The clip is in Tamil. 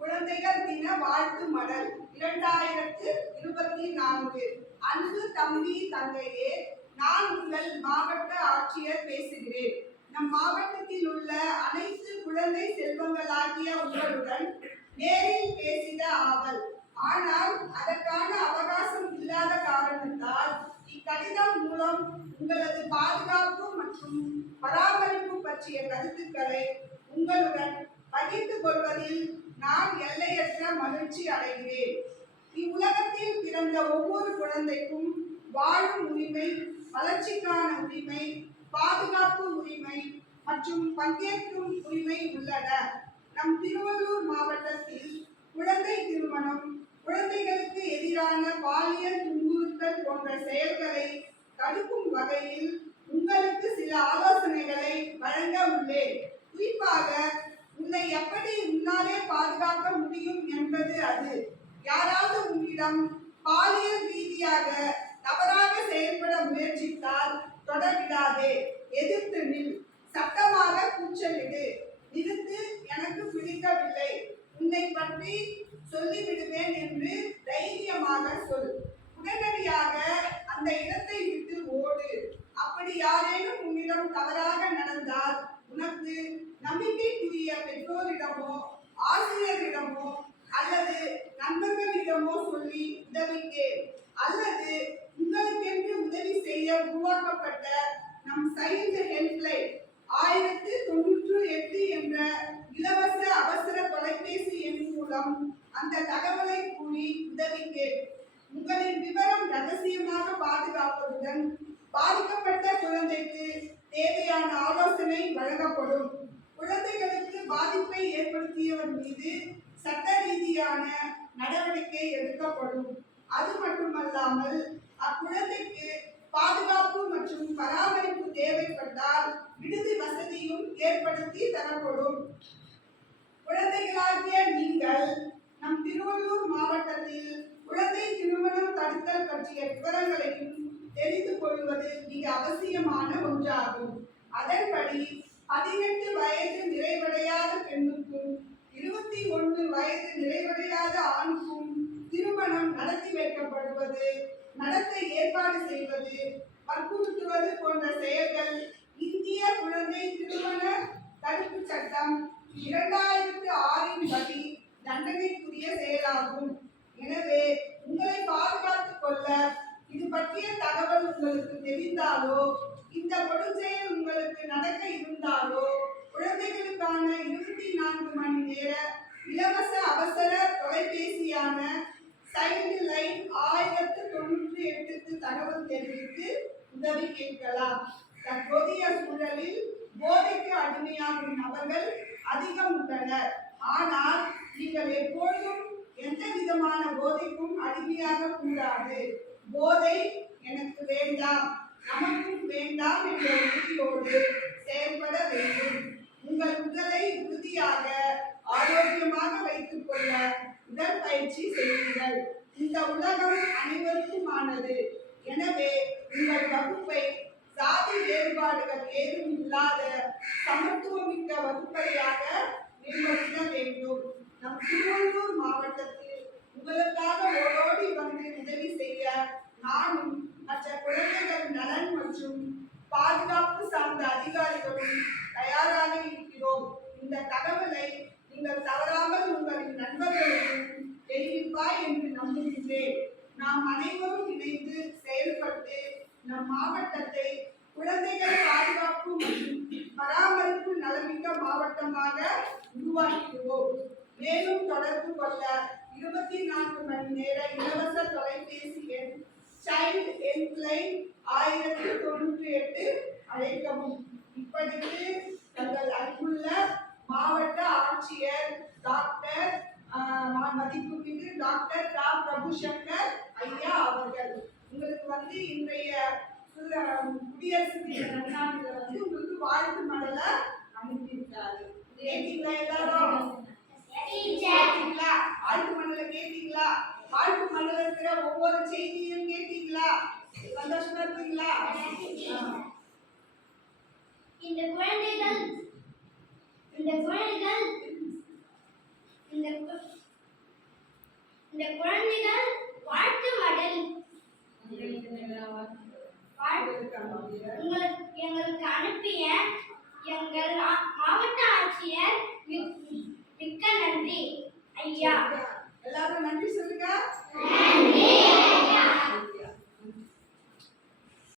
குழந்தைகள் தின வாழ்த்து மடல் 2024. அன்பு தம்பி தங்கையே, நான் உங்கள் மாவட்ட ஆட்சியர் பேசுகிறேன். நம் மாவட்டத்தில் உள்ள அனைத்து குழந்தை செல்வங்களாகிய உங்களுடன் நேரில் பேசிட ஆவல். ஆனால் அதற்கான அவகாசம் இல்லாத காரணத்தால் இக்கடிதம் மூலம் உங்களது பாதுகாப்பு மற்றும் பராமரிப்பு பற்றிய கருத்துக்களை உங்களுடன் பகிர்ந்து கொள்வதில் நான் எல்லையற்ற மகிழ்ச்சி அடைகிறேன். இவ்வுலகத்தில் பிறந்த ஒவ்வொரு குழந்தைக்கும் வாழும் உரிமை, வளர்ச்சிக்கான உரிமை, பாதுகாப்பு உரிமை மற்றும் பங்கேற்கும் உரிமை உள்ளன. நம் திருவள்ளூர் மாவட்டத்தில் குழந்தை திருமணம், குழந்தைகளுக்கு எதிரான பாலியல் துன்புறுத்தல் போன்ற செயல்களை தடுக்கும் வகையில் உங்களுக்கு சில ஆலோசனைகளை வழங்க உள்ளேன். குறிப்பாக உன்னை எப்படி உன்னாலே பாதுகாக்க முடியும் என்பது அது. யாராவது உன்னிடம் பாலியல் ரீதியாக தவறாக செயல்பட முயற்சித்தால் தொடர்விடாதே, எதிர்த்து நில், சத்தமாக கூச்சலிடு, நிறுத்து, எனக்கு பிடிக்கவில்லை, உன்னை பற்றி சொல்லிவிடுவேன் என்று தைரியமாக சொல். உடனடியாக அந்த இடத்தை விட்டு ஓடு. அப்படி யாரேனும் உன்னிடம் தவறாக நடந்தால் உனக்கு நம்பிக்கைக்குரிய பெற்றோரிடமோ ஆசிரியரிடமோ அல்லது நண்பர்களிடமோ சொல்லி உதவி கேள். அல்லது உங்களுக்கென்று உதவி செய்ய உருவாக்கப்பட்ட நம் சைல்டு ஹெல்ப்லைன் 1098 என்ற இலவச அவசர தொலைபேசி எண் மூலம் அந்த தகவலை கூறி உதவி கேள். உங்களின் விவரம் ரகசியமாக பாதுகாப்பதுடன் பாதிக்கப்பட்ட குழந்தைக்கு தேவையான ஆலோசனை வழங்கப்படும். குழந்தைகளுக்கு பாதிப்பை ஏற்படுத்தியவர் மீது சட்ட ரீதியான நடவடிக்கை எடுக்கப்படும். அது மட்டுமல்லாமல் அக்குழந்தைக்கு பாதுகாப்பு மற்றும் பராமரிப்பு தேவைப்பட்டால் விடுதி வசதியும் ஏற்படுத்தி தரப்படும். குழந்தைகளாகிய நீங்கள் நம் திருவள்ளூர் மாவட்டத்தில் குழந்தை திருமணம் தடுத்தல் பற்றிய விவரங்களையும் தெரிந்து கொள்வது மிக அவசியமான ஒன்றாகும். அதன்படி 18 வயது நிறைவடையாத பெண்ணுக்கும் 21 வயது நிறைவடையாத ஆணுக்கும் திருமணம் நடத்தி வைக்கப்படுவது, நடத்த ஏற்பாடு செய்வது, வற்புறுத்துவது போன்ற செயல்கள் இந்திய குழந்தை திருமண தடுப்பு சட்டம் 2006 படி தண்டனைக்குரிய செயலாகும். எனவே உங்களை பாதுகாத்துக் கொள்ள இது பற்றிய தகவல் உங்களுக்கு தெரிந்தாலோ, இந்த கொடுஞ்செயல் உங்களுக்கு நடக்க இருந்தாலோ, குழந்தைகளுக்கான 24 மணி நேர இலவச அவசர தொலைபேசியான சைல்டு லைன் 1098க்கு தகவல் தெரிவித்து உதவி கேட்கலாம். தற்போதைய சூழலில் போதைக்கு அடிமையாகும் நபர்கள் அதிகம் உள்ளனர். ஆனால் நீங்கள் எப்பொழுதும் எந்த விதமான போதைக்கும் அடிமையாக கூடாது. போதை எனக்கு வேண்டாம், நமக்கும் வேண்டாம் என்ற உறுதியோடு செயல்பட வேண்டும். உங்கள் உடலை உறுதியாக ஆரோக்கியமாக வைத்துக் கொள்ள உடற்பயிற்சி செய்யுங்கள். இந்த உலகம் அனைவருக்குமானது. எனவே உங்கள் வகுப்பை சாதி வேறுபாடுகள் ஏதும் இல்லாத சமத்துவமிக்க வகுப்பறையாக நிர்வகிக்க வேண்டும். நம் திருவள்ளூர் மாவட்டத்தில் உங்களுக்காக ஓடோடி வந்து உதவி செய்ய நானும் மற்ற குழந்தைகள் நலன் மற்றும் பாதுகாப்பு சார்ந்த அதிகாரிகளும் தயாராக இருக்கிறோம். இந்த தகவலை நீங்கள் தவறாமல் உங்களின் நண்பர்களுக்கும் தெரிவிப்பாய் என்று நம்புகின்றேன். நாம் அனைவரும் இணைந்து செயல்பட்டு நம் மாவட்டத்தை குழந்தைகள் பாதுகாப்பு மற்றும் பராமரிப்பு நலமிக்க மாவட்டமாக உருவாக்கிடுவோம். மேலும் தொடர்பு கொள்ள 24 மணி நேர இலவச தொலைபேசி எண் சைல்டு ஹெல்ப்லைன் 1098 அழைக்கவும். இப்படிக்கு தங்கள் அன்புள்ள மாவட்ட ஆட்சியர் டாக்டர் மதிப்புமிகு டாக்டர் ரா பிரபுசங்கர் ஐயா அவர்கள். உங்களுக்கு இன்றைய குடியரசு தின நன்னாளில் உங்களுக்கு வாழ்த்து மடலை அனுப்பியிருக்காரு. கேட்டீங்களா எல்லாரும்? வாழ்த்து மடலை கேட்டீங்களா? வாழ்த்து மடல இருக்கிற ஒவ்வொரு செய்தியும் கேட்டீங்களா? சந்தோஷமா இருக்கீங்களா? இந்த குழந்தைகள் இந்த குழந்தைகள் வாழ்த்து மடல் உங்களுக்கு